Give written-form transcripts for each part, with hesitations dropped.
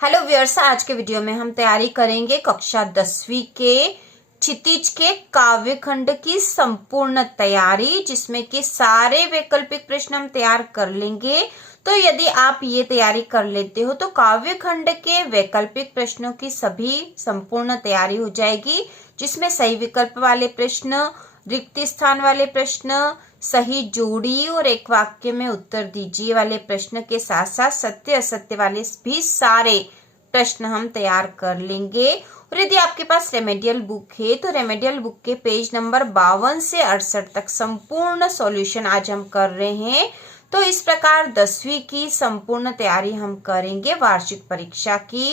Hello viewers, आज के video में हम तैयारी करेंगे कक्षा 10वीं के क्षितिज के काव्य खंड की संपूर्ण तैयारी, जिसमें कि सारे वैकल्पिक प्रश्न हम तैयार कर लेंगे। तो यदि आप ये तैयारी कर लेते हो तो काव्य खंड के वैकल्पिक प्रश्नों की सभी संपूर्ण तैयारी हो जाएगी, जिसमें सही विकल्प वाले प्रश्न, रिक्त स्थान वाले प्रश्न, सही जोड़ी और एक वाक्य में उत्तर दीजिए वाले प्रश्न के साथ साथ सत्य असत्य वाले भी सारे प्रश्न हम तैयार कर लेंगे। और यदि आपके पास रेमेडियल बुक है तो रेमेडियल बुक के पेज नंबर 52 से 68 तक संपूर्ण सॉल्यूशन आज हम कर रहे हैं। तो इस प्रकार 10वीं की संपूर्ण तैयारी हम करेंगे वार्षिक परीक्षा की।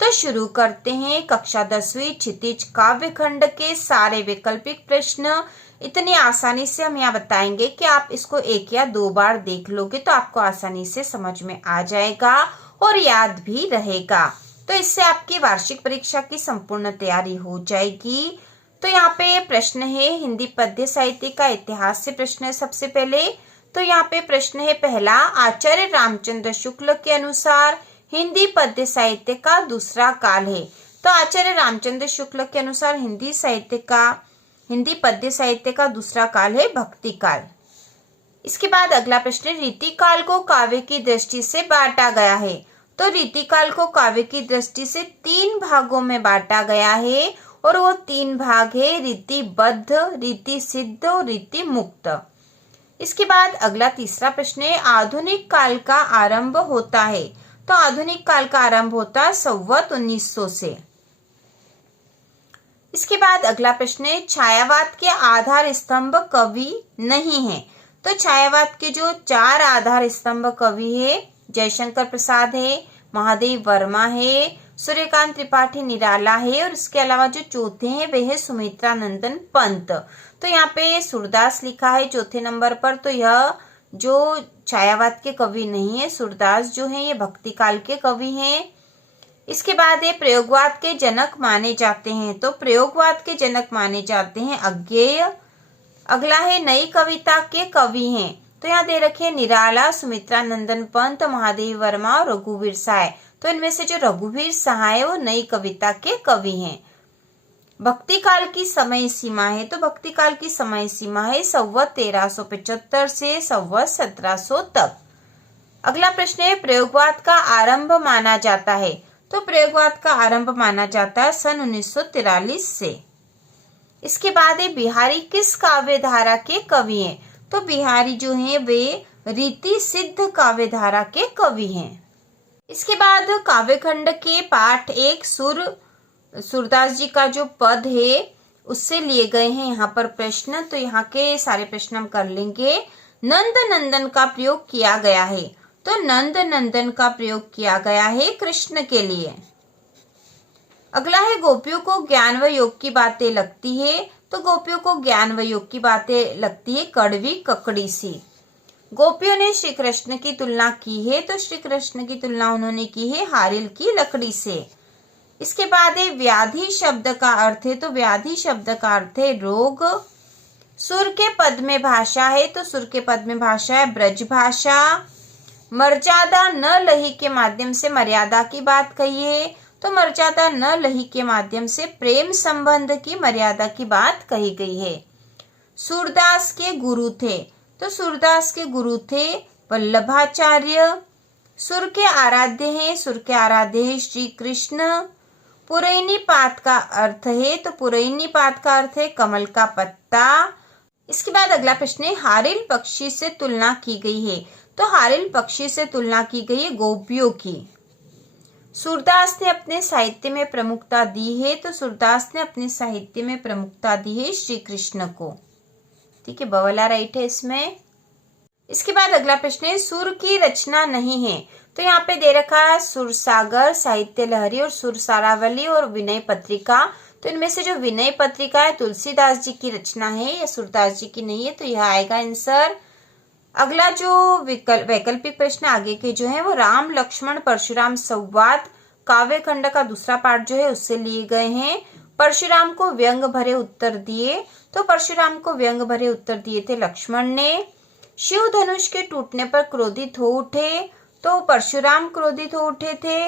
तो शुरू करते हैं। कक्षा 10वीं क्षितिज काव्य खंड के सारे वैकल्पिक प्रश्न इतनी आसानी से हम यहाँ बताएंगे कि आप इसको एक या दो बार देख लोगे तो आपको आसानी से समझ में आ जाएगा और याद भी रहेगा। तो इससे आपकी वार्षिक परीक्षा की संपूर्ण तैयारी हो जाएगी। तो यहाँ पे प्रश्न है हिंदी पद्य साहित्य का इतिहास से प्रश्न है सबसे पहले। तो यहाँ पे प्रश्न है पहला, आचार्य रामचंद्र शुक्ल के अनुसार हिंदी पद्य साहित्य का दूसरा काल है। तो आचार्य रामचंद्र शुक्ल के अनुसार हिंदी पद्य साहित्य का दूसरा काल है भक्ति काल। इसके बाद अगला प्रश्न, रीति काल को काव्य की दृष्टि से बांटा गया है। तो रीति काल को काव्य की दृष्टि से 3 भागों में बांटा गया है और वो 3 भाग है रीतिबद्ध, रीति सिद्ध और रीति मुक्त। इसके बाद अगला तीसरा प्रश्न है, आधुनिक काल का आरंभ होता है। तो आधुनिक काल का आरंभ होता है संवत 1900 से। इसके बाद अगला प्रश्न है, छायावाद के आधार स्तंभ कवि नहीं है। तो छायावाद के जो 4 आधार स्तंभ कवि है, जयशंकर प्रसाद है, महादेव वर्मा है, सूर्यकांत त्रिपाठी निराला है और इसके अलावा जो चौथे हैं वे है सुमित्रा नंदन पंत। तो यहाँ पे सूरदास लिखा है चौथे नंबर पर। तो यह जो छायावाद के कवि नहीं है, सूरदास जो है ये भक्ति काल के कवि हैं। इसके बाद ये प्रयोगवाद के जनक माने जाते हैं। तो प्रयोगवाद के जनक माने जाते हैं अज्ञेय। अगला है नई कविता के कवि हैं। तो यहाँ दे रखे निराला, सुमित्रा नंदन पंत, महादेव वर्मा और रघुवीर सहाय। तो इनमें से जो रघुवीर सहाय वो नई कविता के कवि हैं। भक्ति काल की समय सीमा है। तो भक्ति काल की समय सीमा है संवत 1375 से संवत 1700 तक। अगला प्रश्न है, प्रयोगवाद का आरंभ माना जाता है। तो प्रयोगवाद का आरंभ माना जाता है सन 1943 से। इसके बाद है बिहारी किस काव्य धारा के कवि हैं। तो बिहारी जो हैं वे रीति सिद्ध काव्य धारा के कवि हैं। इसके बाद काव्य खंड के पाठ 1 सूरदास जी का जो पद है उससे लिए गए हैं यहाँ पर प्रश्न। तो यहाँ के सारे प्रश्न हम कर लेंगे। नंद नंदन का प्रयोग किया गया है। तो नंद नंदन का प्रयोग किया गया है कृष्ण के लिए। अगला है गोपियों को ज्ञान व योग की बातें लगती है। तो गोपियों को ज्ञान व योग की बातें लगती है कड़वी ककड़ी सी। गोपियों ने श्री कृष्ण की तुलना की है। तो श्री कृष्ण की तुलना उन्होंने की है हारिल की लकड़ी से। इसके बाद है व्याधि शब्द का अर्थ है। तो व्याधि शब्द का अर्थ है रोग। सुर के पद में भाषा है। तो सुर के पद में भाषा है ब्रज भाषा। मर्यादा न लही के माध्यम से मर्यादा की बात कही है। तो मर्यादा न लही के माध्यम से प्रेम संबंध की मर्यादा की बात कही गई है। सूरदास के गुरु थे। तो सूरदास के गुरु थे वल्लभाचार्य। सुर के आराध्य हैं। सुर के आराध्य है श्री कृष्ण। पुरैनी पात का अर्थ है। तो पुरैनी पात का अर्थ है कमल का पत्ता। इसके बाद अगला प्रश्न है, हारिल पक्षी से तुलना की गई है। तो हारिल पक्षी से तुलना की गई है गोपियों की। सूरदास ने अपने साहित्य में प्रमुखता दी है। तो सूरदास ने अपने साहित्य में प्रमुखता दी है श्री कृष्ण को। ठीक है, बवला राइट है इसमें। इसके बाद अगला प्रश्न है, सुर की रचना नहीं है। तो यहाँ पे दे रखा है सुरसागर, साहित्य लहरी और सुरसारावली और विनय पत्रिका। तो इनमें से जो विनय पत्रिका है तुलसीदास जी की रचना है या सूरदास जी की नहीं है। तो यह आएगा आंसर। अगला जो वैकल्पिक प्रश्न आगे के जो है वो राम लक्ष्मण परशुराम संवाद काव्य खंड का दूसरा पार्ट जो है उससे लिए गए हैं। परशुराम को व्यंग भरे उत्तर दिए। तो परशुराम को व्यंग भरे उत्तर दिए थे लक्ष्मण ने। शिव धनुष के टूटने पर क्रोधित हो उठे। तो परशुराम क्रोधित हो उठे थे।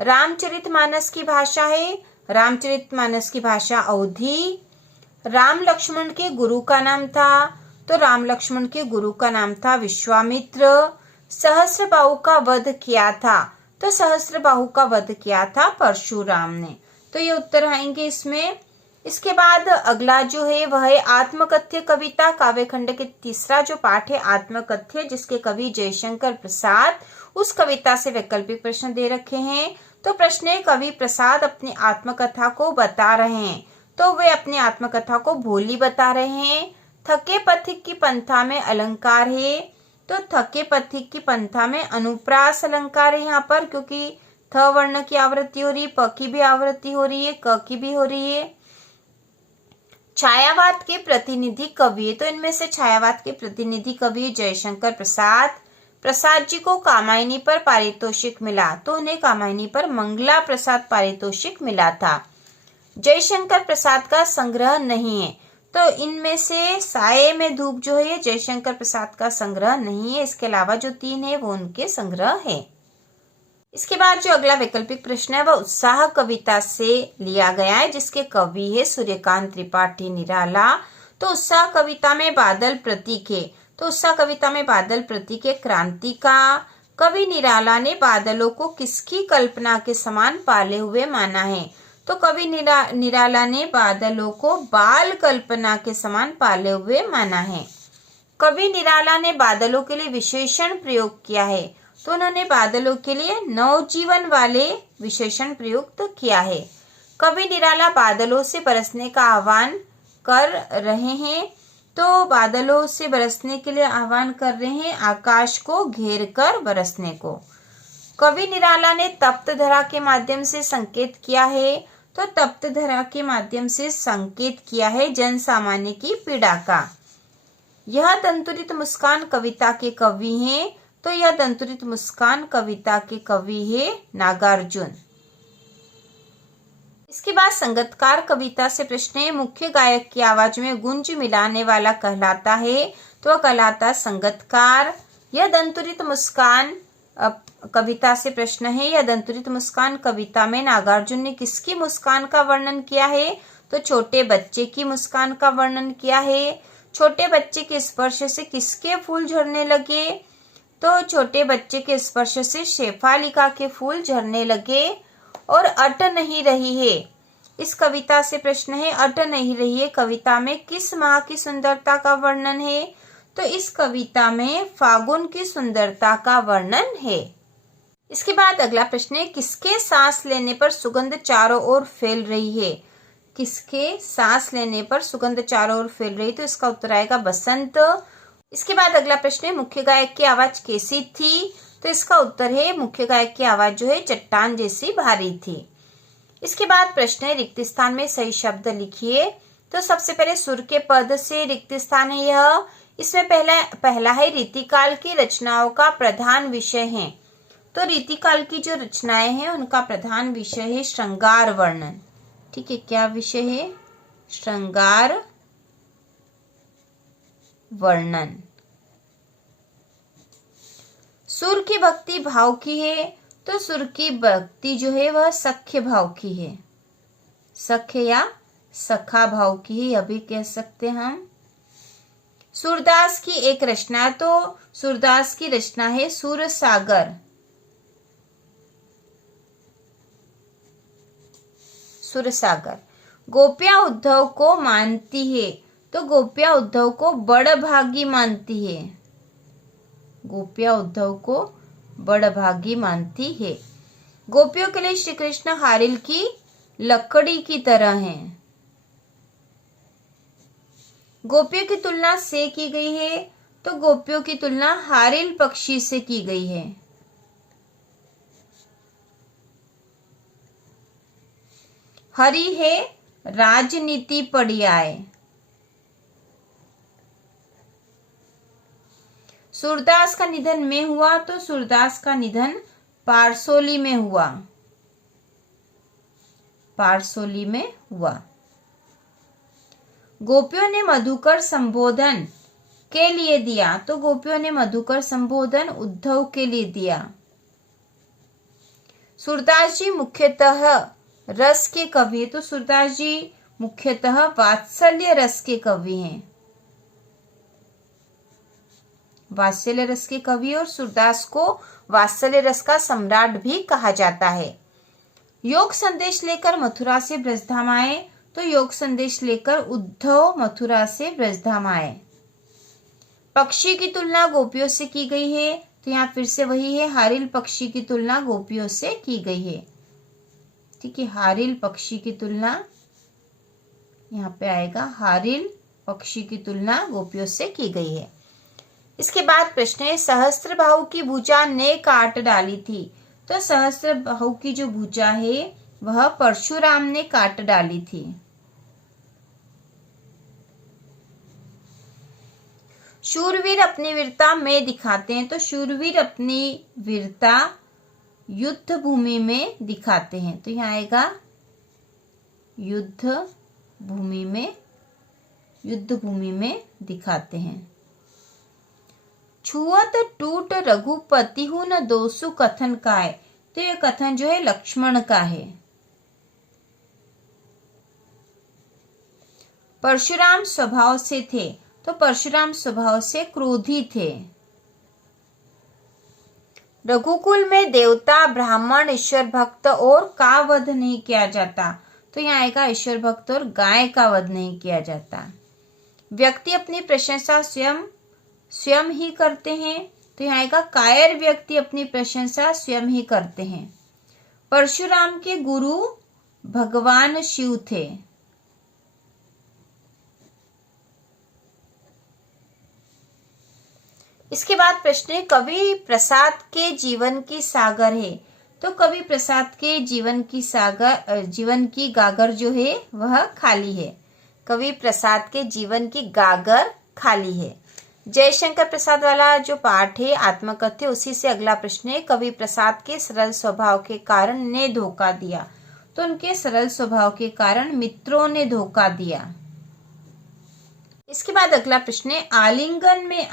रामचरितमानस की भाषा है, रामचरितमानस की भाषा अवधी। राम लक्ष्मण के गुरु का नाम था, तो राम लक्ष्मण के गुरु का नाम था विश्वामित्र। सहस्त्रबाहु का वध किया था, तो सहस्त्रबाहु का वध किया था परशुराम ने। तो ये उत्तर आएंगे इसमें। इसके बाद अगला जो है वह है आत्मकथ्य कविता। काव्यखंड के तीसरा जो पाठ है आत्मकथ्य, जिसके कवि जयशंकर प्रसाद। उस कविता से वैकल्पिक प्रश्न दे रखे हैं। तो प्रश्न है, कवि प्रसाद अपनी आत्मकथा को बता रहे हैं, तो वे अपनी आत्मकथा को भोली बता रहे हैं। थके पथिक की पंथा में अलंकार है, तो थके पथिक की पंथा में अनुप्रास अलंकार है यहाँ पर, क्योंकि थ वर्ण की आवृत्ति हो रही है, प की भी आवृत्ति हो रही है, क की भी हो रही है। छायावाद के प्रतिनिधि कवि है, तो इनमें से छायावाद के प्रतिनिधि कवि जयशंकर प्रसाद। प्रसाद जी को कामायनी पर पारितोषिक मिला, तो उन्हें कामायनी पर मंगला प्रसाद पारितोषिक मिला था। जयशंकर प्रसाद का संग्रह नहीं है, तो इनमें से साये में धूप जो है ये जयशंकर प्रसाद का संग्रह नहीं है। इसके अलावा जो 3 है वो उनके संग्रह है। इसके बाद जो अगला वैकल्पिक प्रश्न है वह उत्साह कविता से लिया गया है, जिसके कवि है सूर्यकांत त्रिपाठी निराला। तो उत्साह कविता में बादल प्रतीक है, तो उत्साह कविता में बादल प्रतीक है क्रांति का। कवि निराला ने बादलों को किसकी कल्पना के समान पाले हुए माना है, तो कवि निराला ने बादलों को बाल कल्पना के समान पाले हुए माना है। कवि निराला ने बादलों के लिए विशेषण प्रयोग किया है, तो उन्होंने बादलों के लिए नवजीवन वाले विशेषण प्रयुक्त किया है। कवि निराला बादलों से बरसने का आह्वान कर रहे हैं, तो बादलों से बरसने के लिए आह्वान कर रहे हैं आकाश को घेर कर बरसने को। कवि निराला ने तप्त धरा के माध्यम से संकेत किया है, तो तप्त धरा के माध्यम से संकेत किया है जन सामान्य की पीड़ा का। यह दंतुरित मुस्कान कविता के कवि हैं, तो यह दंतुरित मुस्कान कविता के कवि है नागार्जुन। इसके बाद संगतकार कविता से प्रश्न है, मुख्य गायक की आवाज में गुंज मिलाने वाला कहलाता है, तो वह कहलाता संगतकार। यह दंतुरित मुस्कान कविता से प्रश्न है, यह दंतुरित मुस्कान कविता में नागार्जुन ने किसकी मुस्कान का वर्णन किया है, तो छोटे बच्चे की मुस्कान का वर्णन किया है। छोटे बच्चे के स्पर्श से किसके फूल झड़ने लगे, तो छोटे बच्चे के स्पर्श से शेफालिका के फूल झड़ने लगे। और अट नहीं रही है, इस कविता से प्रश्न है, अट नहीं रही है कविता में किस माह की सुंदरता का वर्णन है, तो इस कविता में फागुन की सुंदरता का वर्णन है। इसके बाद अगला प्रश्न है, किसके सांस लेने पर सुगंध चारों ओर फैल रही है, किसके सांस लेने पर सुगंध चारों ओर फैल रही, तो इसका उत्तर आएगा बसंत। इसके बाद अगला प्रश्न है, मुख्य गायक की आवाज कैसी थी, तो इसका उत्तर है मुख्य गायक की आवाज जो है चट्टान जैसी भारी थी। इसके बाद प्रश्न है, रिक्त स्थान में सही शब्द लिखिए। तो सबसे पहले सुर के पद से रिक्त स्थान है यह। इसमें पहला है रीतिकाल की रचनाओं का प्रधान विषय है, तो रीतिकाल की जो रचनाएं हैं उनका प्रधान विषय है श्रृंगार वर्णन। ठीक है, क्या विषय है, श्रृंगार वर्णन। सुर की भक्ति भाव की है, तो सुर की भक्ति जो है वह सख्य भाव की है, सख्य या सखा भाव की है, यह भी कह सकते हम। सूरदास की एक रचना, तो सूरदास की रचना है सुर सागर। सुर सागर। गोपियां उद्धव को मानती है, तो गोपियां उद्धव को बड़भागी मानती है, गोपियां उद्धव को बड़भागी मानती है। गोपियों के लिए श्री कृष्ण हारिल की लकड़ी की तरह हैं। गोपियों की तुलना से की गई है, तो गोपियों की तुलना हारिल पक्षी से की गई है। हरि है राजनीति पड़ियाए। सूरदास का निधन में हुआ, तो सूरदास का निधन पारसोली में हुआ, पारसोली में हुआ। गोपियों ने मधुकर संबोधन के लिए दिया, तो गोपियों ने मधुकर संबोधन उद्धव के लिए दिया। सूरदास जी मुख्यतः रस के कवि है, तो सूरदास जी मुख्यतः वात्सल्य रस के कवि हैं। वात्सल्य रस के कवि, और सूरदास को वात्सल्य रस का सम्राट भी कहा जाता है। योग संदेश लेकर मथुरा से ब्रजधाम आए, तो योग संदेश लेकर उद्धव मथुरा से ब्रजधाम आए। पक्षी की तुलना गोपियों से की गई है, तो यहाँ फिर से वही है, हारिल पक्षी की तुलना गोपियों से की गई है। ठीक है, हारिल पक्षी की तुलना यहाँ पे आएगा, हारिल पक्षी की तुलना गोपियों से की गई है। इसके बाद प्रश्न है, सहस्त्रबाहु की भुजा ने काट डाली थी, तो सहस्त्रबाहु की जो भुजा है वह परशुराम ने काट डाली थी। शूरवीर अपनी वीरता में दिखाते हैं, तो शूरवीर अपनी वीरता युद्ध भूमि में दिखाते हैं, तो यहाँ आएगा युद्ध भूमि में दिखाते हैं। छुअत टूट रघुपति हूं न दोसु कथन का है, तो ये कथन जो है लक्ष्मण का है। परशुराम स्वभाव से थे, तो परशुराम स्वभाव से क्रोधी थे। रघुकुल में देवता, ब्राह्मण, ईश्वर भक्त और का वध नहीं किया जाता, तो यहाँ आएगा ईश्वर भक्त और गाय का वध नहीं किया जाता। व्यक्ति अपनी प्रशंसा स्वयं ही करते हैं, तो यहाँ आएगा कायर व्यक्ति अपनी प्रशंसा स्वयं ही करते हैं। परशुराम के गुरु भगवान शिव थे। इसके बाद प्रश्न है, कवि प्रसाद के जीवन की सागर है, तो कवि प्रसाद के जीवन की गागर जो है वह खाली है। कवि प्रसाद के जीवन की गागर खाली है। जयशंकर प्रसाद वाला जो पाठ है आत्मकथ्य, उसी से अगला प्रश्न है, कवि प्रसाद के सरल स्वभाव के कारण ने धोखा दिया, तो उनके सरल स्वभाव के कारण मित्रों ने धोखा दिया। इसके बाद अगला प्रश्न है, आलिंगन में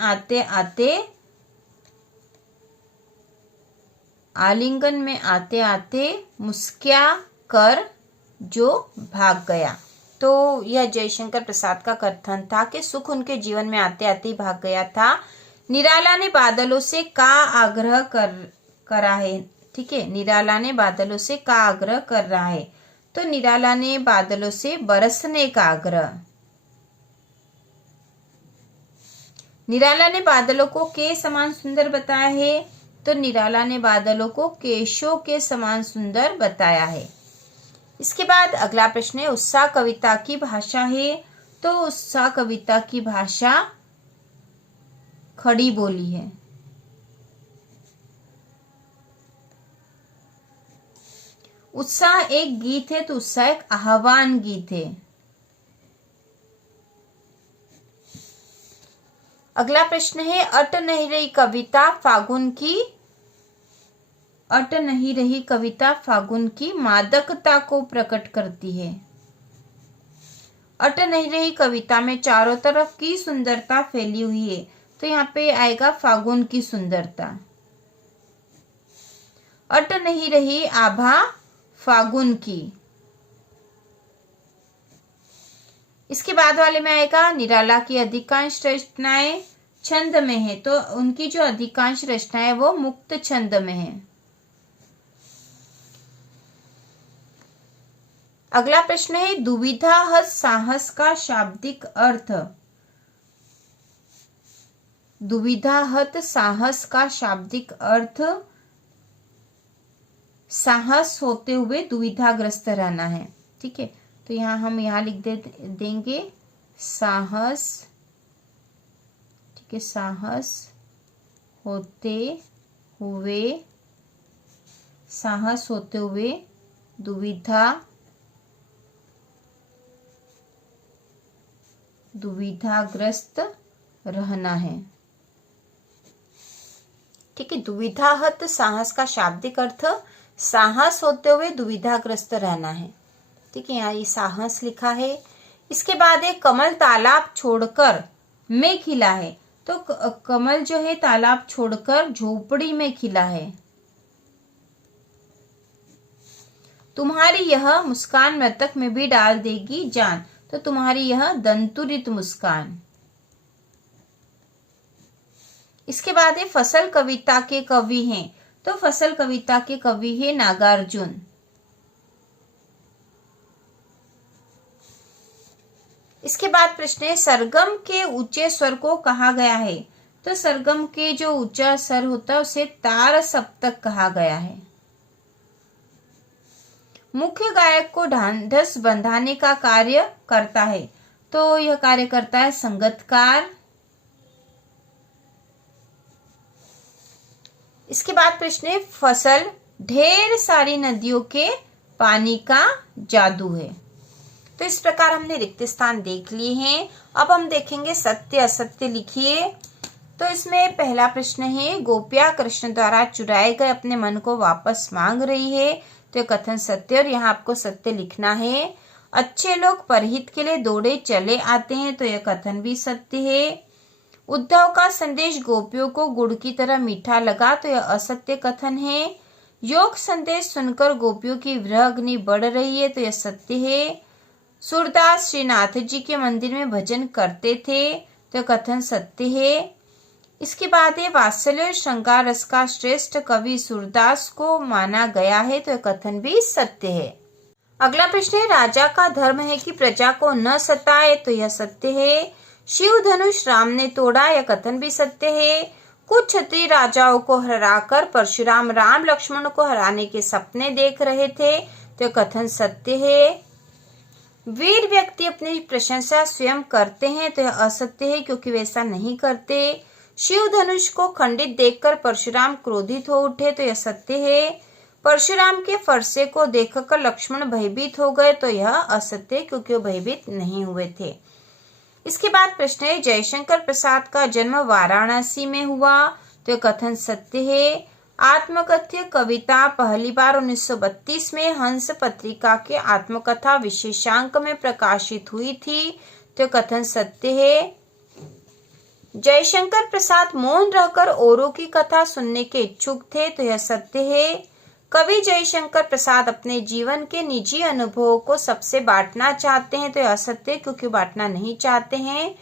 आते आते मुस्किया कर जो भाग गया, तो यह जयशंकर प्रसाद का कथन था कि सुख उनके जीवन में आते आते ही भाग गया था। निराला ने बादलों से का आग्रह करा है, ठीक है, निराला ने बादलों से का आग्रह कर रहा है, तो निराला ने बादलों से बरसने का आग्रह। निराला ने बादलों को के समान सुंदर बताया है, तो निराला ने बादलों को केशों के समान सुंदर बताया है। इसके बाद अगला प्रश्न है, उत्साह कविता की भाषा है, तो उत्साह कविता की भाषा खड़ी बोली है। उत्साह एक गीत है, तो उत्साह एक आह्वान गीत है। अगला प्रश्न है, अट नहीं रही कविता फागुन की मादकता को प्रकट करती है। अट नहीं रही कविता में चारों तरफ की सुंदरता फैली हुई है, तो यहाँ पे आएगा फागुन की सुंदरता। अट नहीं रही आभा फागुन की। इसके बाद वाले में आएगा, निराला की अधिकांश रचनाएं छंद में है, तो उनकी जो अधिकांश रचनाएं वो मुक्त छंद में है। अगला प्रश्न है, दुविधा साहस का शाब्दिक अर्थ। दुविधाहत साहस का शाब्दिक अर्थ साहस होते हुए दुविधाग्रस्त रहना है, ठीक है, तो हम यहाँ लिख देंगे साहस, ठीक है, साहस होते हुए दुविधाग्रस्त रहना है, ठीक है। दुविधाहत साहस का शाब्दिक अर्थ साहस होते हुए दुविधाग्रस्त रहना है, ठीक है, यहाँ ये साहस लिखा है। इसके बाद एक कमल तालाब छोड़कर में खिला है, तो कमल जो है तालाब छोड़कर झोपड़ी में खिला है। तुम्हारी यह मुस्कान मृतक में भी डाल देगी जान। तो तुम्हारी यह दंतुरित मुस्कान। इसके बाद है फसल कविता के कवि हैं। तो फसल कविता के कवि है नागार्जुन। इसके बाद प्रश्न है सरगम के ऊंचे स्वर को कहा गया है। तो सरगम के जो ऊंचा स्वर होता है उसे तार सप्तक कहा गया है। मुख्य गायक को ढांढस बंधाने का कार्य करता है। तो यह कार्य करता है संगतकार। इसके बाद प्रश्न है फसल ढेर सारी नदियों के पानी का जादू है। तो इस प्रकार हमने रिक्त स्थान देख लिए हैं। अब हम देखेंगे सत्य असत्य लिखिए। तो इसमें पहला प्रश्न है गोपिया कृष्ण द्वारा चुराए गए अपने मन को वापस मांग रही है। तो कथन सत्य, और यहाँ आपको सत्य लिखना है। अच्छे लोग परहित के लिए दौड़े चले आते हैं। तो यह कथन भी सत्य है। उद्धव का संदेश गोपियों को गुड़ की तरह मीठा लगा। तो यह असत्य कथन है। योग संदेश सुनकर गोपियों की विरह अग्नि बढ़ रही है। तो यह सत्य है। सूरदास श्रीनाथ जी के मंदिर में भजन करते थे। तो कथन सत्य है। इसके बाद है वात्सल्य और श्रृंगार रस का श्रेष्ठ कवि सूरदास को माना गया है। तो कथन भी सत्य है। अगला प्रश्न है राजा का धर्म है कि प्रजा को न सताए। तो यह सत्य है। शिव धनुष राम ने तोड़ा। यह कथन भी सत्य है। कुछ क्षत्रिय राजाओं को हराकर परशुराम राम लक्ष्मण को हराने के सपने देख रहे थे। तो कथन सत्य है। वीर व्यक्ति अपनी प्रशंसा स्वयं करते हैं। तो यह असत्य है क्योंकि वे ऐसा नहीं करते। शिव धनुष को खंडित देखकर परशुराम क्रोधित हो उठे। तो यह सत्य है। परशुराम के फरसे को देखकर लक्ष्मण भयभीत हो गए। तो यह असत्य है क्योंकि वो भयभीत नहीं हुए थे। इसके बाद प्रश्न है जयशंकर प्रसाद का जन्म वाराणसी में हुआ। तो यह कथन सत्य है। आत्मकथ्य कविता पहली बार 1932 में हंस पत्रिका के आत्मकथा विशेषांक में प्रकाशित हुई थी। तो कथन सत्य है। जयशंकर प्रसाद मौन रहकर औरों की कथा सुनने के इच्छुक थे। तो यह सत्य है। कवि जयशंकर प्रसाद अपने जीवन के निजी अनुभवों को सबसे बांटना चाहते हैं। तो यह असत्य क्योंकि बांटना नहीं चाहते हैं।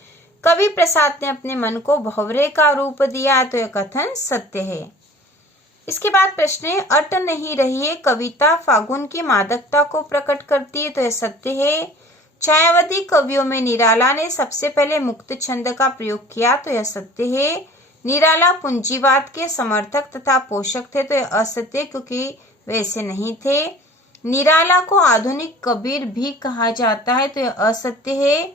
कवि प्रसाद ने अपने मन को भंवरे का रूप दिया। तो यह कथन सत्य है। इसके बाद प्रश्न है अट नहीं रही है कविता फागुन की मादकता को प्रकट करती है। तो यह सत्य है। छायावादी कवियों में निराला ने सबसे पहले मुक्त छंद का प्रयोग किया। तो यह सत्य है। निराला पूंजीवाद के समर्थक तथा पोषक थे। तो यह असत्य क्योंकि वैसे नहीं थे। निराला को आधुनिक कबीर भी कहा जाता है। तो यह असत्य है।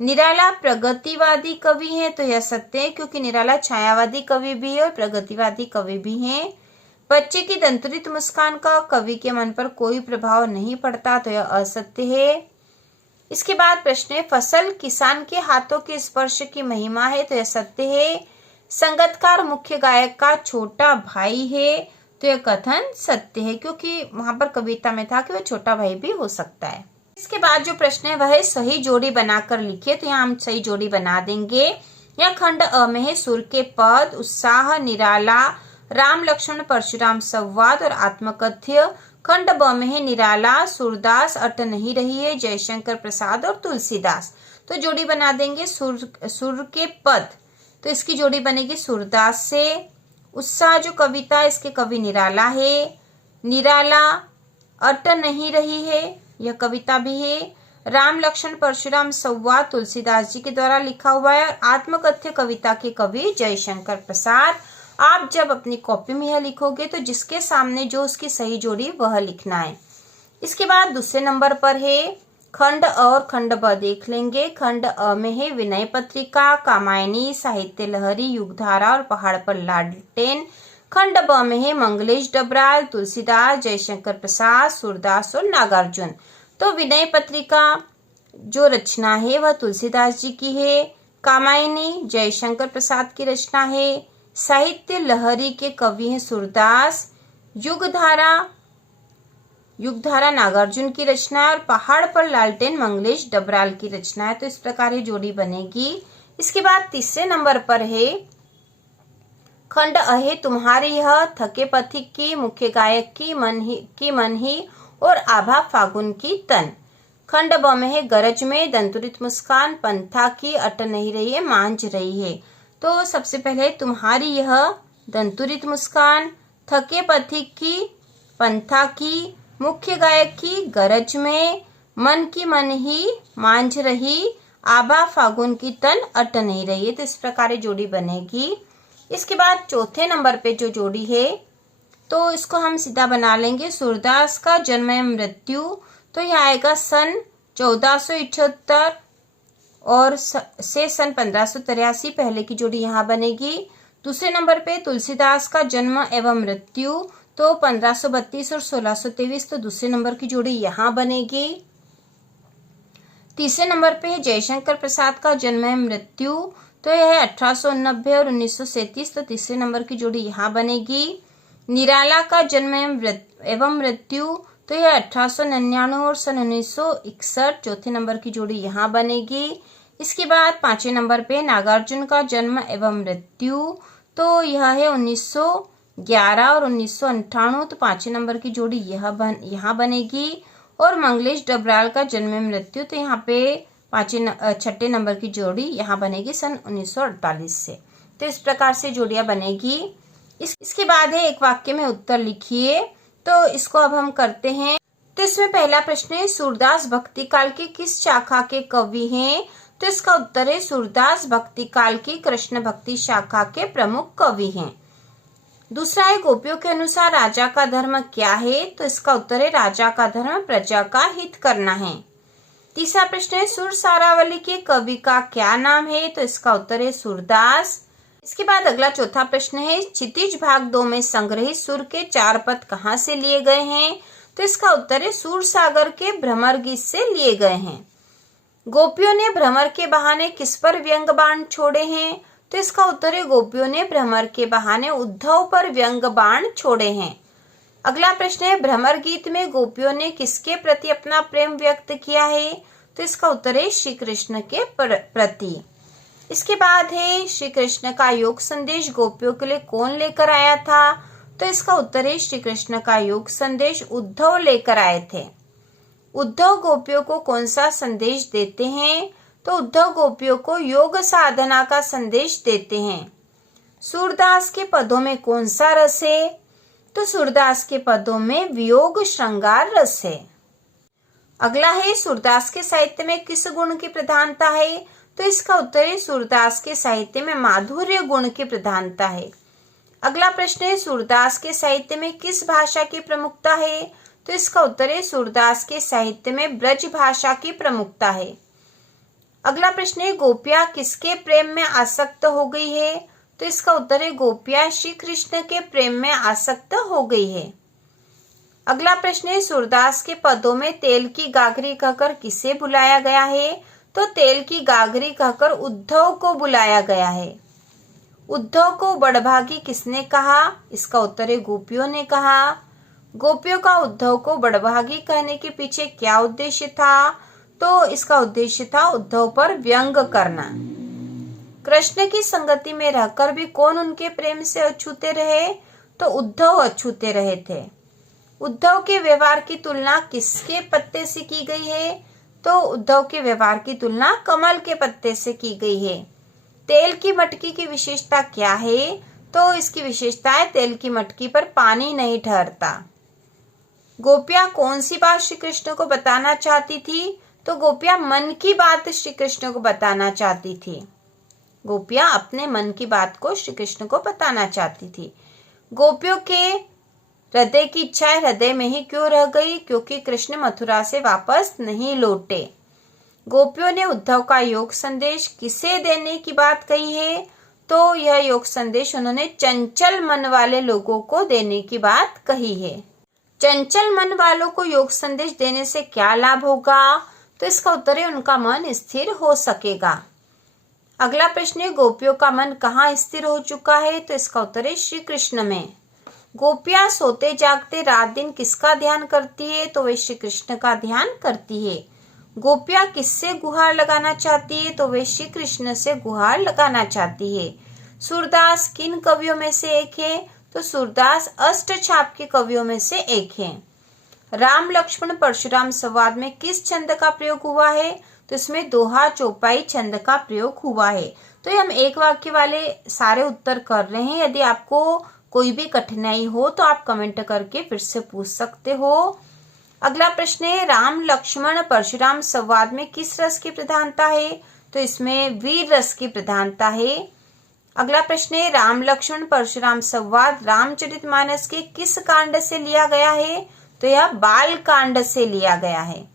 निराला प्रगतिवादी कवि है। तो यह सत्य है क्योंकि निराला छायावादी कवि भी है और प्रगतिवादी कवि भी है। बच्चे की दंतुरित मुस्कान का कवि के मन पर कोई प्रभाव नहीं पड़ता। तो यह असत्य है। इसके बाद प्रश्न है फसल किसान के हाथों के स्पर्श की महिमा है। तो यह सत्य है। संगतकार मुख्य गायक का छोटा भाई है। तो यह कथन सत्य है क्योंकि वहां पर कविता में था कि वह छोटा भाई भी हो सकता है। इसके बाद जो प्रश्न है वह सही जोड़ी बनाकर लिखिए। तो यहाँ हम सही जोड़ी बना देंगे। यह खंड अ में है सुर के पद, उत्साह, निराला, राम लक्ष्मण परशुराम संवाद और आत्मकथ्य। खंड ब में है निराला, सूरदास, अट नहीं रही है, जयशंकर प्रसाद और तुलसीदास। तो जोड़ी बना देंगे सुर के पद। तो इसकी जोड़ी बनेगी सूरदास से। उत्साह जो कविता इसके कवि निराला है। निराला अट नहीं रही है यह कविता भी है। राम लक्ष्मण परशुराम संवाद तुलसीदास जी के द्वारा लिखा हुआ है। आत्मकथ्य कविता के कवि जयशंकर प्रसाद। आप जब अपनी कॉपी में यह लिखोगे तो जिसके सामने जो उसकी सही जोड़ी वह लिखना है। इसके बाद दूसरे नंबर पर है खंड अ और खंड ब देख लेंगे। खंड अ में है विनय पत्रिका, कामायनी, साहित्य लहरी, युगधारा और पहाड़ पर लालटेन। खंड ब में है मंगलेश डबराल, तुलसीदास, जयशंकर प्रसाद, सूरदास और नागार्जुन। तो विनय पत्रिका जो रचना है वह तुलसीदास जी की है। कामायनी जयशंकर प्रसाद की रचना है। साहित्य लहरी के कवि हैं सूरदास। युगधारा नागार्जुन की रचना है और पहाड़ पर लालटेन मंगलेश डबराल की रचना है। तो इस प्रकार ये जोड़ी बनेगी। इसके बाद तीसरे नंबर पर है खंड अ है तुम्हारी यह, थके पथिक की, मुख्य गायक की मन ही और आभा फागुन की तन। खंड ब में है गरज में, दंतुरित मुस्कान, पंथा की, अट नहीं रही है, मांझ रही है। तो सबसे पहले तुम्हारी यह दंतुरित मुस्कान, थके पथिक की, पंथा की, मुख्य गायक की, गरज में, मन की मन ही, मांझ रही, आभा फागुन की तन, अट नहीं रही है। तो इस प्रकार जोड़ी बनेगी। इसके बाद चौथे नंबर पे जो जोड़ी है तो इसको हम सीधा बना लेंगे। सूरदास का जन्म एवं मृत्यु, तो यह आएगा सन 1478 और से सन 1583, पहले की जोड़ी यहाँ बनेगी। दूसरे नंबर पे तुलसीदास का जन्म एवं मृत्यु, तो 1532 और 1623, तो दूसरे नंबर की जोड़ी यहाँ बनेगी। तीसरे नंबर पे है जयशंकर प्रसाद का जन्म एवं मृत्यु, तो यह है 1890 और 1937, तो तीसरे नंबर की जोड़ी यहाँ बनेगी। निराला का जन्म एवं मृत्यु, तो यह 1899 और सन 1961, चौथे नंबर की जोड़ी यहाँ बनेगी। इसके बाद पांचवें नंबर पे नागार्जुन का जन्म एवं मृत्यु, तो यह है 1911 और 1998, तो पांचवें नंबर की जोड़ी यहाँ बनेगी। और मंगलेश डबराल का जन्म एवं मृत्यु, तो यहाँ पे छठे नंबर की जोड़ी यहाँ बनेगी सन 1948 से। तो इस प्रकार से जोड़ियां बनेगी। इसके बाद है एक वाक्य में उत्तर लिखिए, तो इसको अब हम करते हैं। तो इसमें पहला प्रश्न है सूरदास भक्ति काल के किस शाखा के कवि हैं? तो इसका उत्तर है सूरदास भक्ति काल की कृष्ण भक्ति शाखा के प्रमुख कवि हैं। दूसरा है गोपियों के अनुसार राजा का धर्म क्या है? तो इसका उत्तर है राजा का धर्म प्रजा का हित करना है। तीसरा प्रश्न है सुर सारावली के कवि का क्या नाम है? तो इसका उत्तर है सूरदास। इसके बाद अगला चौथा प्रश्न है क्षितिज भाग 2 में संग्रहित सुर के 4 पद कहाँ से लिए गए हैं? तो इसका उत्तर है सूर सागर के भ्रमर गीत से लिए गए हैं। गोपियों ने भ्रमर के बहाने किस पर व्यंग बाण छोड़े हैं? तो इसका उत्तर है गोपियों ने भ्रमर के बहाने उद्धव पर व्यंग बाण छोड़े हैं। अगला प्रश्न है भ्रमर गीत में गोपियों ने किसके प्रति अपना प्रेम व्यक्त किया है? तो इसका उत्तर है श्री कृष्ण के प्रति। इसके बाद है श्री कृष्ण का योग संदेश गोपियों के लिए कौन लेकर आया था? तो इसका उत्तर है श्री कृष्ण का योग संदेश उद्धव लेकर आए थे। उद्धव गोपियों को कौन सा संदेश देते हैं? तो उद्धव गोपियों को योग साधना का संदेश देते हैं। सूरदास के पदों में कौन सा रस है? तो सूरदास के पदों में वियोग श्रृंगार रस है। अगला है सूरदास के साहित्य में किस गुण की प्रधानता है? तो इसका उत्तर है सूरदास के साहित्य में माधुर्य गुण की प्रधानता है। अगला प्रश्न है सूरदास के साहित्य में किस भाषा की प्रमुखता है? तो इसका उत्तर है सूरदास के साहित्य में ब्रज भाषा की प्रमुखता है। अगला प्रश्न है गोपियां किसके प्रेम में आसक्त हो गई है? तो इसका उत्तर है गोपियां श्री कृष्ण के प्रेम में आसक्त हो गई है। अगला प्रश्न है सूरदास के पदों में तेल की गागरी कहकर किसे बुलाया गया है? तो तेल की गागरी कहकर उद्धव को बुलाया गया है। उद्धव को बड़भागी किसने कहा? इसका उत्तर है गोपियों ने कहा। गोपियों का उद्धव को बड़भागी कहने के पीछे क्या उद्देश्य था? तो इसका उद्देश्य था उद्धव पर व्यंग करना। कृष्ण की संगति में रहकर भी कौन उनके प्रेम से अछूते रहे? तो उद्धव अछूते रहे थे। उद्धव के व्यवहार की तुलना किसके पत्ते से की गई है? तो उद्धव के व्यवहार की तुलना कमल के पत्ते से की गई है। तेल की मटकी की विशेषता क्या है? तो इसकी विशेषता है तेल की मटकी पर पानी नहीं ठहरता। गोपियां कौन सी बात श्री कृष्ण को बताना चाहती थी? तो गोपियां मन की बात श्री कृष्ण को बताना चाहती थी। गोपियां अपने मन की बात को श्री कृष्ण को बताना चाहती थी। गोपियों के हृदय की इच्छाएं हृदय में ही क्यों रह गई? क्योंकि कृष्ण मथुरा से वापस नहीं लौटे। गोपियों ने उद्धव का योग संदेश किसे देने की बात कही है? तो यह योग संदेश उन्होंने चंचल मन वाले लोगों को देने की बात कही है। चंचल मन वालों को योग संदेश देने से क्या लाभ होगा? तो इसका उत्तर है उनका मन स्थिर हो सकेगा। अगला प्रश्न है गोपियों का मन कहाँ स्थिर हो चुका है? तो इसका उत्तर है श्री कृष्ण में। गोपियां सोते जागते रात दिन किसका ध्यान करती है? तो वे श्री कृष्ण का ध्यान करती है। गोपियां किससे गुहार लगाना चाहती है? तो वे श्री कृष्ण से गुहार लगाना चाहती है। सूरदास किन कवियों में से एक है? तो सूरदास अष्टछाप के कवियों में से एक है। राम लक्ष्मण परशुराम संवाद में किस छंद का प्रयोग हुआ है? तो इसमें दोहा चौपाई छंद का प्रयोग हुआ है। तो ये हम एक वाक्य वाले सारे उत्तर कर रहे हैं। यदि आपको कोई भी कठिनाई हो तो आप कमेंट करके फिर से पूछ सकते हो। अगला प्रश्न है, राम लक्ष्मण परशुराम संवाद में किस रस की प्रधानता है? तो इसमें वीर रस की प्रधानता है। अगला प्रश्न है, राम लक्ष्मण परशुराम संवाद रामचरितमानस के किस कांड से लिया गया है? तो यह बाल कांड से लिया गया है।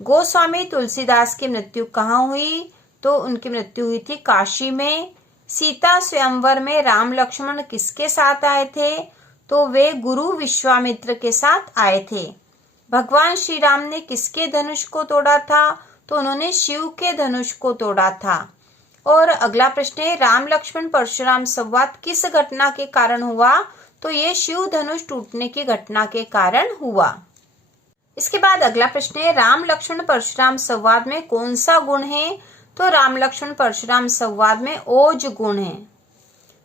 गोस्वामी तुलसीदास की मृत्यु कहाँ हुई? तो उनकी मृत्यु हुई थी काशी में। सीता स्वयंवर में राम लक्ष्मण किसके साथ आए थे? तो वे गुरु विश्वामित्र के साथ आए थे। भगवान श्री राम ने किसके धनुष को तोड़ा था? तो उन्होंने शिव के धनुष को तोड़ा था। और अगला प्रश्न है, राम लक्ष्मण परशुराम संवाद किस घटना के कारण हुआ? तो ये शिव धनुष टूटने की घटना के कारण हुआ। इसके बाद अगला प्रश्न है, राम लक्ष्मण परशुराम संवाद में कौन सा गुण है? तो राम लक्ष्मण परशुराम संवाद में ओज गुण है।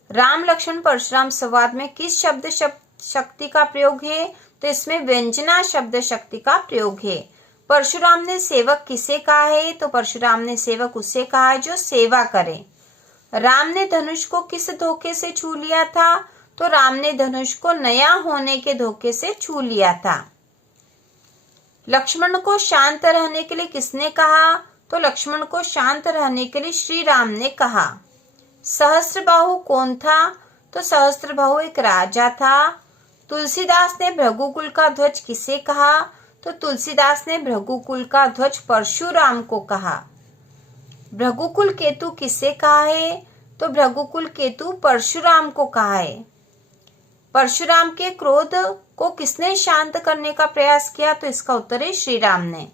राम लक्ष्मण परशुराम संवाद में किस शब्द शक्ति का प्रयोग है? तो इसमें व्यंजना शब्द शक्ति का प्रयोग है। परशुराम ने सेवक किसे कहा है? तो परशुराम ने सेवक उसे कहा है जो सेवा करे। राम ने धनुष को किस धोखे से छू लिया था? तो राम ने धनुष को नया होने के धोखे से छू लिया था। लक्ष्मण को शांत रहने के लिए किसने कहा? तो लक्ष्मण को शांत रहने के लिए श्री राम ने कहा। सहस्त्रबाहु कौन था? तो सहस्त्रबाहु एक राजा था। तुलसीदास ने भृगुकुल का ध्वज किसे कहा? तो तुलसीदास ने भृगुकुल का ध्वज परशुराम को कहा। भृगुकुल केतु किसे कहा है? तो भृगुकुल केतु परशुराम को कहा है। परशुराम के क्रोध को किसने शांत करने का प्रयास किया? तो इसका उत्तर है श्री राम ने।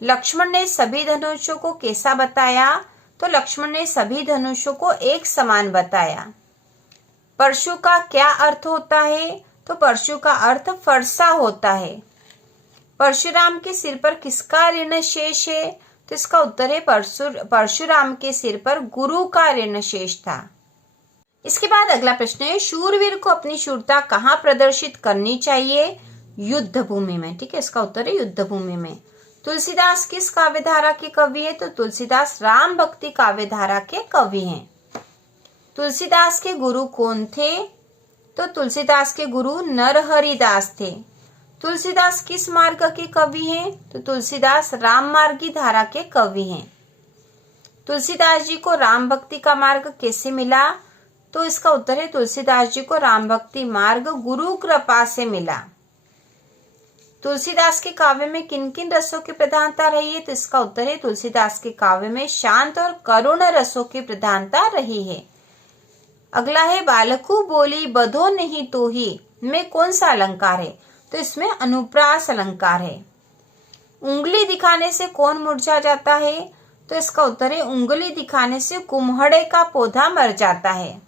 लक्ष्मण ने सभी धनुषों को कैसा बताया? तो लक्ष्मण ने सभी धनुषों को एक समान बताया। परशु का क्या अर्थ होता है? तो परशु का अर्थ फरसा होता है। परशुराम के सिर पर किसका ऋण शेष है? तो इसका उत्तर है परशुराम के सिर पर गुरु का ऋण शेष था। इसके बाद अगला प्रश्न है, शूरवीर को अपनी शूरता कहाँ प्रदर्शित करनी चाहिए? युद्ध भूमि में। ठीक है, इसका उत्तर है युद्ध भूमि में। तुलसीदास किस काव्यधारा के कवि है? तो तुलसीदास राम भक्ति काव्यधारा के कवि हैं। तुलसीदास के गुरु कौन थे? तो तुलसीदास के गुरु नरहरिदास थे। तुलसीदास किस मार्ग के कवि हैं? तो तुलसीदास राम मार्गी धारा के कवि हैं। तुलसीदास जी को राम भक्ति का मार्ग कैसे मिला? तो इसका उत्तर है तुलसीदास जी को राम भक्ति मार्ग गुरु कृपा से मिला। तुलसीदास के काव्य में किन किन रसों की प्रधानता रही है? तो इसका उत्तर है तुलसीदास के काव्य में शांत और करुण रसों की प्रधानता रही है। अगला है, बालकू बोली बधो नहीं तो ही में कौन सा अलंकार है? तो इसमें अनुप्रास अलंकार है। उंगली दिखाने से कौन मुरझा जाता है? तो इसका उत्तर है उंगली दिखाने से कुम्हड़े का पौधा मर जाता है।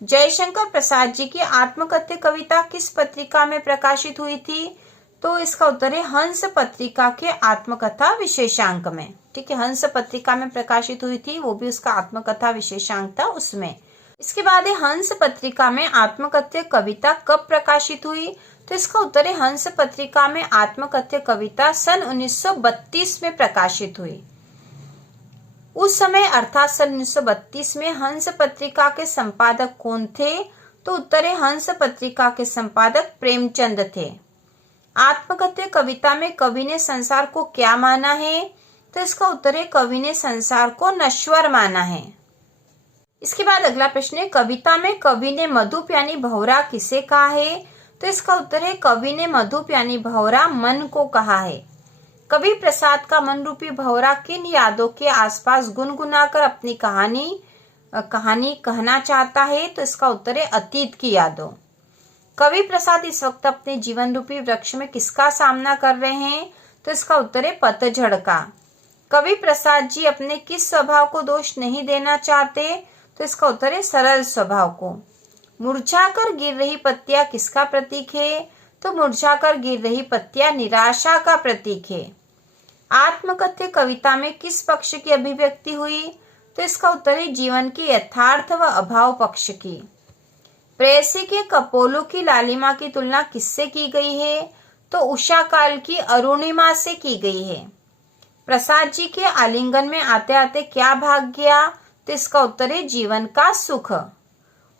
जयशंकर प्रसाद जी की आत्मकथ्य कविता किस पत्रिका में प्रकाशित हुई थी? तो इसका उत्तर है हंस पत्रिका के आत्मकथा विशेषांक में। ठीक है, हंस पत्रिका में प्रकाशित हुई थी, वो भी उसका आत्मकथा विशेषांक था उसमें। इसके बाद है, हंस पत्रिका में आत्मकथ्य कविता कब प्रकाशित हुई? तो इसका उत्तर है हंस पत्रिका में आत्मकथ्य कविता सन 1932 में प्रकाशित हुई। उस समय अर्थात सन 1932 में हंस पत्रिका के संपादक कौन थे? तो उत्तर है हंस पत्रिका के संपादक प्रेमचंद थे। आत्मकथ्य कविता में कवि ने संसार को क्या माना है? तो इसका उत्तर है कवि ने संसार को नश्वर माना है। इसके बाद अगला प्रश्न है, कविता में कवि ने मधुप यानी भंवरा किसे कहा है? तो इसका उत्तर है कवि ने मधुप यानी भंवरा मन को कहा है। कवि प्रसाद का मन रूपी भंवरा किन यादों के आसपास गुनगुनाकर अपनी कहानी कहना चाहता है? तो इसका उत्तर है अतीत की यादों। कवि प्रसाद इस वक्त अपने जीवन रूपी वृक्ष में किसका सामना कर रहे हैं? तो इसका उत्तर है पतझड़ का। कवि प्रसाद जी अपने किस स्वभाव को दोष नहीं देना चाहते? तो इसका उत्तर है सरल स्वभाव को। मुरझाकर गिर रही पत्तियां किसका प्रतीक है? तो मुरझाकर गिर रही पत्तियां निराशा का प्रतीक है। आत्मकथ्य कविता में किस पक्ष की अभिव्यक्ति हुई? तो इसका उत्तर है जीवन के यथार्थ व अभाव पक्ष की। प्रेयसी के कपोलों की लालिमा की तुलना किससे की गई है? तो उषा काल की अरुणिमा से की गई है। प्रसाद जी के आलिंगन में आते आते क्या भाग गया, तो इसका उत्तर है जीवन का सुख।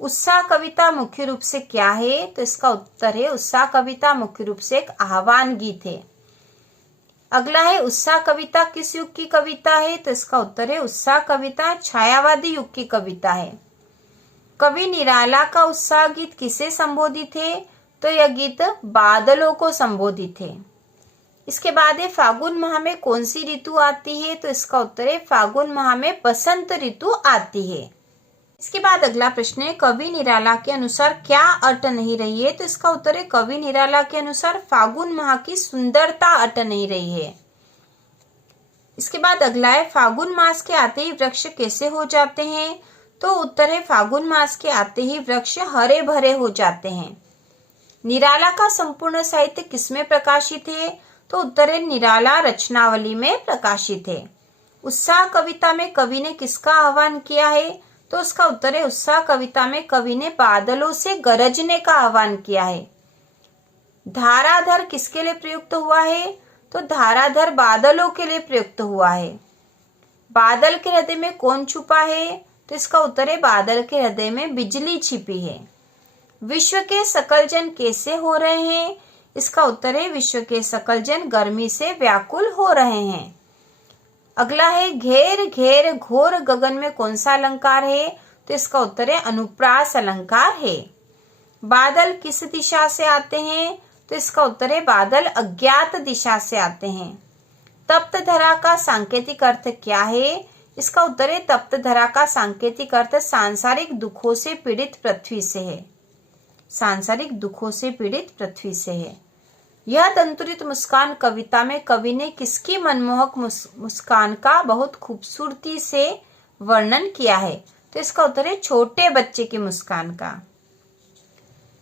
उत्साह कविता मुख्य रूप से क्या है, तो इसका उत्तर है उत्साह कविता मुख्य रूप से एक आह्वान गीत है। अगला है उत्साह कविता किस युग की कविता है, तो इसका उत्तर है उत्साह कविता छायावादी युग की कविता है। कवि निराला का उत्साह गीत किसे संबोधित है, तो यह गीत बादलों को संबोधित है। इसके बाद है फागुन माह में कौन सी ऋतु आती है, तो इसका उत्तर है फागुन माह में बसंत ऋतु आती है। इसके बाद अगला प्रश्न है कवि निराला के अनुसार क्या अट नहीं रही है, तो इसका उत्तर है कवि निराला के अनुसार फागुन माह की सुंदरता अट नहीं रही है। इसके बाद अगला है फागुन मास के आते ही वृक्ष कैसे हो जाते हैं, तो उत्तर है फागुन मास के आते ही वृक्ष हरे भरे हो जाते हैं। निराला का संपूर्ण साहित्य किसमें प्रकाशित है, तो उत्तर है निराला रचनावली में प्रकाशित है। उत्साह कविता में कवि ने किसका आह्वान किया है, तो उसका उत्तर है उत्साह कविता में कवि ने बादलों से गरजने का आह्वान किया है। धाराधर किसके लिए प्रयुक्त हुआ है, तो धाराधर बादलों के लिए प्रयुक्त हुआ है। बादल के हृदय में कौन छुपा है, तो इसका उत्तर है बादल के हृदय में बिजली छिपी है। विश्व के सकल जन कैसे हो रहे हैं, इसका उत्तर है विश्व के सकल जन गर्मी से व्याकुल हो रहे हैं। अगला है घेर घेर घोर गगन में कौन सा अलंकार है, तो इसका उत्तर है अनुप्रास अलंकार है। बादल किस दिशा से आते हैं, तो इसका उत्तर है बादल अज्ञात दिशा से आते हैं। तप्त धरा का सांकेतिक अर्थ क्या है, इसका उत्तर है तप्त धरा का सांकेतिक अर्थ सांसारिक दुखों से पीड़ित पृथ्वी से है। सांसारिक दुखों से पीड़ित पृथ्वी से है। यह दंतुरित मुस्कान कविता में कवि ने किसकी मनमोहक मुस्कान का बहुत खूबसूरती से वर्णन किया है, तो इसका उत्तर है छोटे बच्चे की मुस्कान का।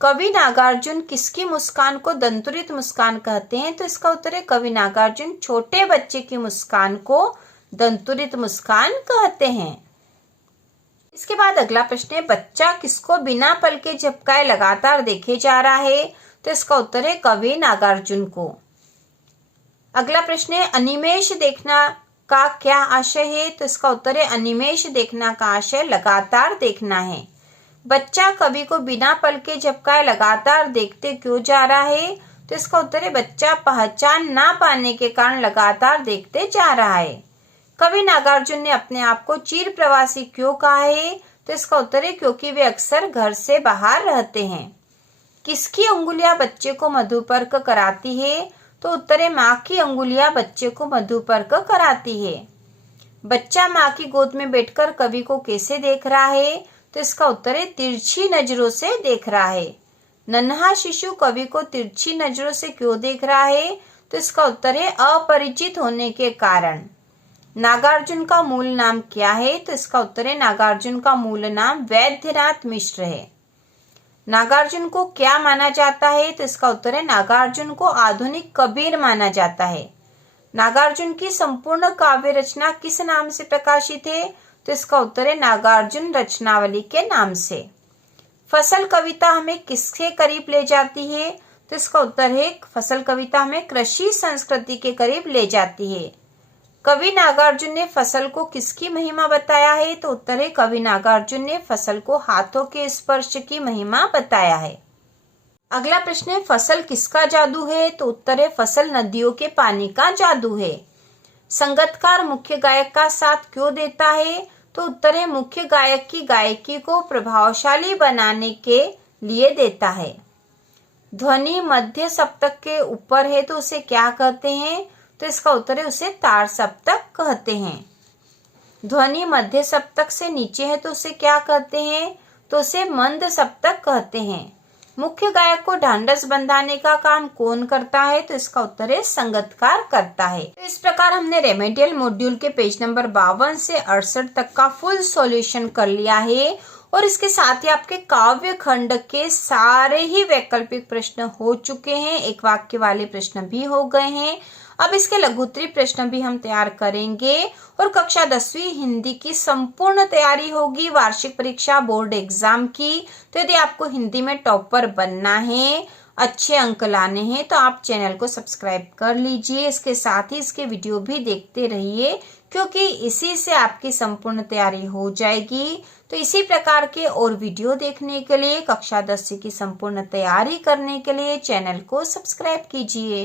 कवि नागार्जुन किसकी मुस्कान को दंतुरित मुस्कान कहते हैं, तो इसका उत्तर है कवि नागार्जुन छोटे बच्चे की मुस्कान को दंतुरित मुस्कान कहते हैं। इसके बाद अगला प्रश्न है बच्चा किसको बिना पल के झपकाए लगातार देखे जा रहा है, तो इसका उत्तर है कवि नागार्जुन को। अगला प्रश्न है अनिमेष देखना का क्या आशय है, तो इसका उत्तर है अनिमेष देखना का आशय लगातार देखना है। बच्चा कवि को बिना पल के झपकाए लगातार देखते क्यों जा रहा है, तो इसका उत्तर है बच्चा पहचान ना पाने के कारण लगातार देखते जा रहा है। कवि नागार्जुन ने अपने आप को चिर प्रवासी क्यों कहा है, तो इसका उत्तर है क्योंकि वे अक्सर घर से बाहर रहते हैं। किसकी अंगुलियां बच्चे को मधुपर्क कराती है, तो उत्तर है माँ की अंगुलियां बच्चे को मधुपर्क कराती है। बच्चा माँ की गोद में बैठकर कवि को कैसे देख रहा है, तो इसका उत्तर है तिरछी नजरों से देख रहा है। नन्हा शिशु कवि को तिरछी नजरों से क्यों देख रहा है, तो इसका उत्तर है अपरिचित होने के कारण। नागार्जुन का मूल नाम क्या है, तो इसका उत्तर है नागार्जुन का मूल नाम वैद्यनाथ मिश्र है। नागार्जुन को क्या माना जाता है, तो इसका उत्तर है नागार्जुन को आधुनिक कबीर माना जाता है। नागार्जुन की संपूर्ण काव्य रचना किस नाम से प्रकाशित है, तो इसका उत्तर है नागार्जुन रचनावली के नाम से। फसल कविता हमें किसके करीब ले जाती है, तो इसका उत्तर है फसल कविता हमें कृषि संस्कृति के करीब ले जाती है। कवि नागार्जुन ने फसल को किसकी महिमा बताया है, तो उत्तर है कवि नागार्जुन ने फसल को हाथों के स्पर्श की महिमा बताया है। अगला प्रश्न है फसल किसका जादू है, तो उत्तर है फसल नदियों के पानी का जादू है। संगतकार मुख्य गायक का साथ क्यों देता है, तो उत्तर है मुख्य गायक की गायकी को प्रभावशाली बनाने के लिए देता है। ध्वनि मध्य सप्तक के ऊपर है तो उसे क्या कहते हैं, तो इसका उत्तर है उसे तार सप्तक कहते हैं। ध्वनि मध्य सप्तक से नीचे है तो उसे क्या कहते हैं, तो उसे मंद सप्तक कहते हैं। मुख्य गायक को ढांढस बंधाने का काम कौन करता है, तो इसका उत्तर है संगतकार करता है। तो इस प्रकार हमने रेमेडियल मॉड्यूल के पेज नंबर 52 से 68 तक का फुल सॉल्यूशन कर लिया है और इसके साथ ही आपके काव्य खंड के सारे ही वैकल्पिक प्रश्न हो चुके हैं, एक वाक्य वाले प्रश्न भी हो गए हैं। अब इसके लघुत्तरी प्रश्न भी हम तैयार करेंगे और कक्षा 10वीं हिंदी की संपूर्ण तैयारी होगी वार्षिक परीक्षा बोर्ड एग्जाम की। तो यदि आपको हिंदी में टॉपर बनना है, अच्छे अंक लाने हैं तो आप चैनल को सब्सक्राइब कर लीजिए। इसके साथ ही इसके वीडियो भी देखते रहिए, क्योंकि इसी से आपकी संपूर्ण तैयारी हो जाएगी। तो इसी प्रकार के और वीडियो देखने के लिए, कक्षा 10 की संपूर्ण तैयारी करने के लिए चैनल को सब्सक्राइब कीजिए।